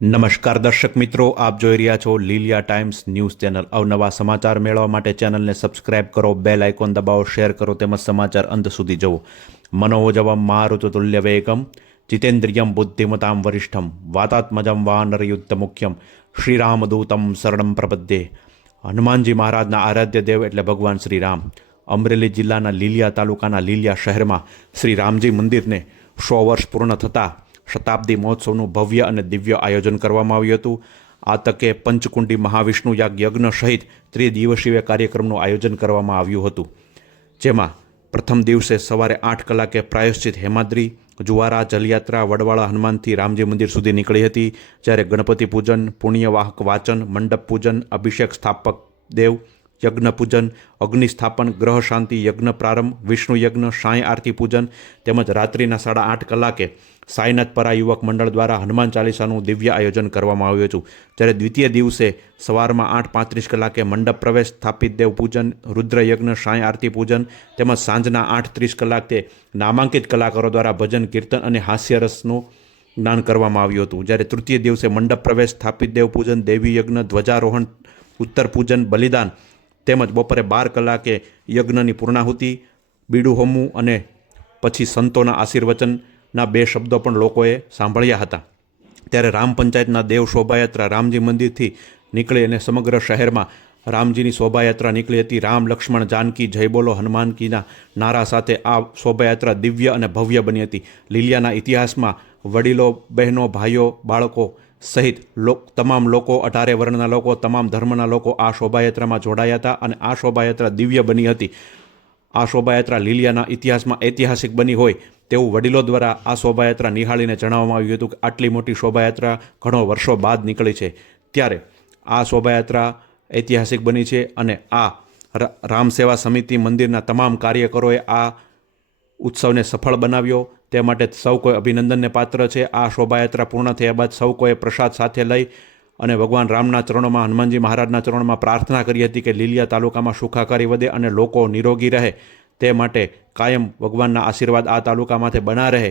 નમસ્કાર દર્શક મિત્રો, આપ જોઈ રહ્યા છો લીલિયા ટાઈમ્સ ન્યૂઝ ચેનલ. અવનવા સમાચાર મેળવવા માટે ચેનલને સબસ્ક્રાઇબ કરો, બેલ આઇકોન દબાવો, શેર કરો તેમજ સમાચાર અંત સુધી જવો મનોજવમ મારુતુલ્ય વેગમ, જીતેન્દ્રિયમ બુદ્ધિમતામ વરિષ્ઠમ, વાતાત્મજમ વાનરયુદ્ધ મુખ્યમ, શ્રીરામદૂતમ શરણમ પ્રપદ્યે. હનુમાનજી મહારાજના આરાધ્ય દેવ એટલે ભગવાન શ્રી રામ અમરેલી જિલ્લાના લીલિયા તાલુકાના લીલિયા શહેરમાં શ્રી રામજી મંદિરને સો વર્ષ પૂર્ણ થતાં શતાબ્દી મહોત્સવનું ભવ્ય અને દિવ્ય આયોજન કરવામાં આવ્યું હતું. આ તકે પંચકુંડી મહાવિષ્ણુ યાગ યજ્ઞ સહિત ત્રિદિવસીય કાર્યક્રમનું આયોજન કરવામાં આવ્યું હતું. જેમાં પ્રથમ દિવસે સવારે આઠ કલાકે પ્રાયશ્ચિત હેમાદ્રી, જુવારા, જલયાત્રા, વડવાળા હનુમાનથી રામજી મંદિર સુધી નીકળી હતી, જ્યારે ગણપતિ પૂજન, પુણ્યવાહક વાચન, મંડપ પૂજન, અભિષેક સ્થાપક દેવ યજ્ઞ પૂજન અગ્નિ સ્થાપન ગ્રહ શાંતિ યજ્ઞ પ્રારંભ, વિષ્ણુ યજ્ઞ, સાંઈ આરતી પૂજન તેમજ રાત્રિના સાડા આઠ કલાકે સાઈનાથ પરા યુવક મંડળ દ્વારા હનુમાન ચાલીસાનું દિવ્ય આયોજન કરવામાં આવ્યું હતું. જ્યારે દ્વિતીય દિવસે સવારમાં આઠ પાંત્રીસ કલાકે મંડપ પ્રવેશ, સ્થાપિત દેવ પૂજન, રુદ્ર યજ્ઞ, સાંઈ આરતી પૂજન તેમજ સાંજના આઠ ત્રીસ કલાકે નામાંકિત કલાકારો દ્વારા ભજન, કીર્તન અને હાસ્યરસનું જ્ઞાન કરવામાં આવ્યું હતું. જ્યારે તૃતીય દિવસે મંડપ પ્રવેશ, સ્થાપિત દેવ પૂજન, દેવી યજ્ઞ, ધ્વજારોહણ, ઉત્તર પૂજન, બલિદાન તેમજ બપોરે બાર કલાકે યજ્ઞની પૂર્ણાહુતિ, બીડું હોમવું અને પછી સંતોના આશીર્વચનના બે શબ્દો પણ લોકોએ સાંભળ્યા હતા. ત્યારે રામ પંચાયતના દેવ શોભાયાત્રા રામજી મંદિરથી નીકળી અને સમગ્ર શહેરમાં રામજીની શોભાયાત્રા નીકળી હતી. રામ, લક્ષ્મણ, જાનકી, જય બોલો હનુમાન કીના નારા સાથે આ શોભાયાત્રા દિવ્ય અને ભવ્ય બની હતી. લીલિયાના ઇતિહાસમાં વડીલો, બહેનો, ભાઈઓ, બાળકો સહિત લોક, તમામ લોકો, અઢારે વર્ણના લોકો, તમામ ધર્મના લોકો આ શોભાયાત્રામાં જોડાયા હતા અને આ શોભાયાત્રા દિવ્ય બની હતી. આ શોભાયાત્રા લીલિયાના ઇતિહાસમાં ઐતિહાસિક બની હોય તેવું વડીલો દ્વારા આ શોભાયાત્રા નિહાળીને જણાવવામાં આવ્યું હતું કે આટલી મોટી શોભાયાત્રા ઘણો વર્ષો બાદ નીકળી છે. ત્યારે આ શોભાયાત્રા ઐતિહાસિક બની છે અને આ રામસેવા રામ સેવા સમિતિ મંદિરના તમામ કાર્યકરોએ આ ઉત્સવને સફળ બનાવ્યો. તે માટે સૌ કોઈ અભિનંદનને પાત્ર છે. આ શોભાયાત્રા પૂર્ણ થયા બાદ સૌ કોઈએ પ્રસાદ સાથે લઈ અને ભગવાન રામના ચરણોમાં, હનુમાનજી મહારાજના ચરણોમાં પ્રાર્થના કરી હતી કે લીલિયા તાલુકામાં સુખાકારી વધે અને લોકો નિરોગી રહે. તે માટે કાયમ ભગવાનના આશીર્વાદ આ તાલુકામાંથી બના રહે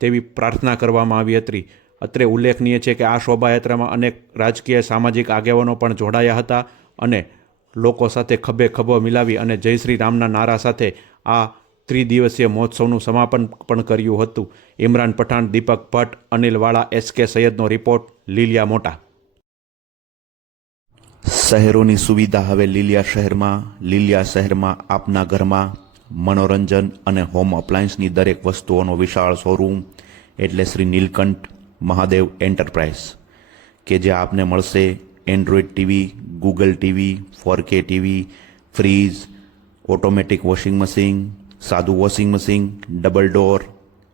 તેવી પ્રાર્થના કરવામાં આવી હતી. અત્રે ઉલ્લેખનીય છે કે આ શોભાયાત્રામાં અનેક રાજકીય, સામાજિક આગેવાનો પણ જોડાયા હતા અને લોકો સાથે ખભે ખભો મિલાવી અને જય શ્રી રામના નારા સાથે આ ત્રિદિવસીય મહોત્સવનું સમાપન પણ કર્યું હતું. ઇમરાન પઠાણ, દીપક ભટ્ટ, અનિલ વાળા, એસ કે સૈયદનો રિપોર્ટ, લીલિયા મોટા. શહેરોની સુવિધા હવે લીલિયા શહેરમાં લીલિયા શહેરમાં, આપના ઘરમાં, મનોરંજન અને હોમ અપ્લાયન્સની દરેક વસ્તુઓનો વિશાળ શોરૂમ એટલે શ્રી નીલકંઠ મહાદેવ એન્ટરપ્રાઇઝ કે જે આપને મળશે android TV, Google TV, four K TV, fridge, automatic washing machine સાદું washing machine double door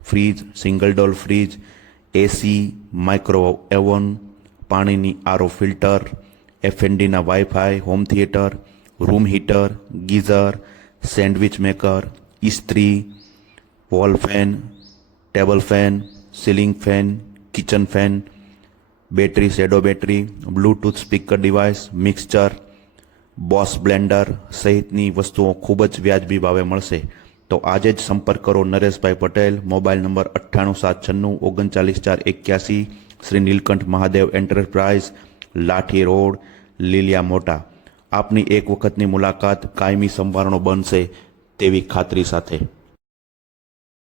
fridge single door fridge AC micro oven પાણીની આરો filter એફએનડીના wifi home theatre room heater geyser sandwich maker ઇસ્ત્રી wall fan table fan ceiling fan kitchen fan battery shadow battery bluetooth speaker device mixture boss blender સહિતની વસ્તુઓ ખૂબ જ વ્યાજબી ભાવે મળશે તો આજે જ સંપર્ક કરો નરેશભાઈ પટેલ, મોબાઈલ નંબર અઠ્ઠાણું સાત છન્નું, ઓગણચાલીસ ચાર એક્યાસી, શ્રી નીલકંઠ મહાદેવ એન્ટરપ્રાઇઝ, લાઠી રોડ, લીલિયા મોટા. આપની એક વખતની મુલાકાત કાયમી સંભારણો બનશે તેવી ખાતરી સાથે.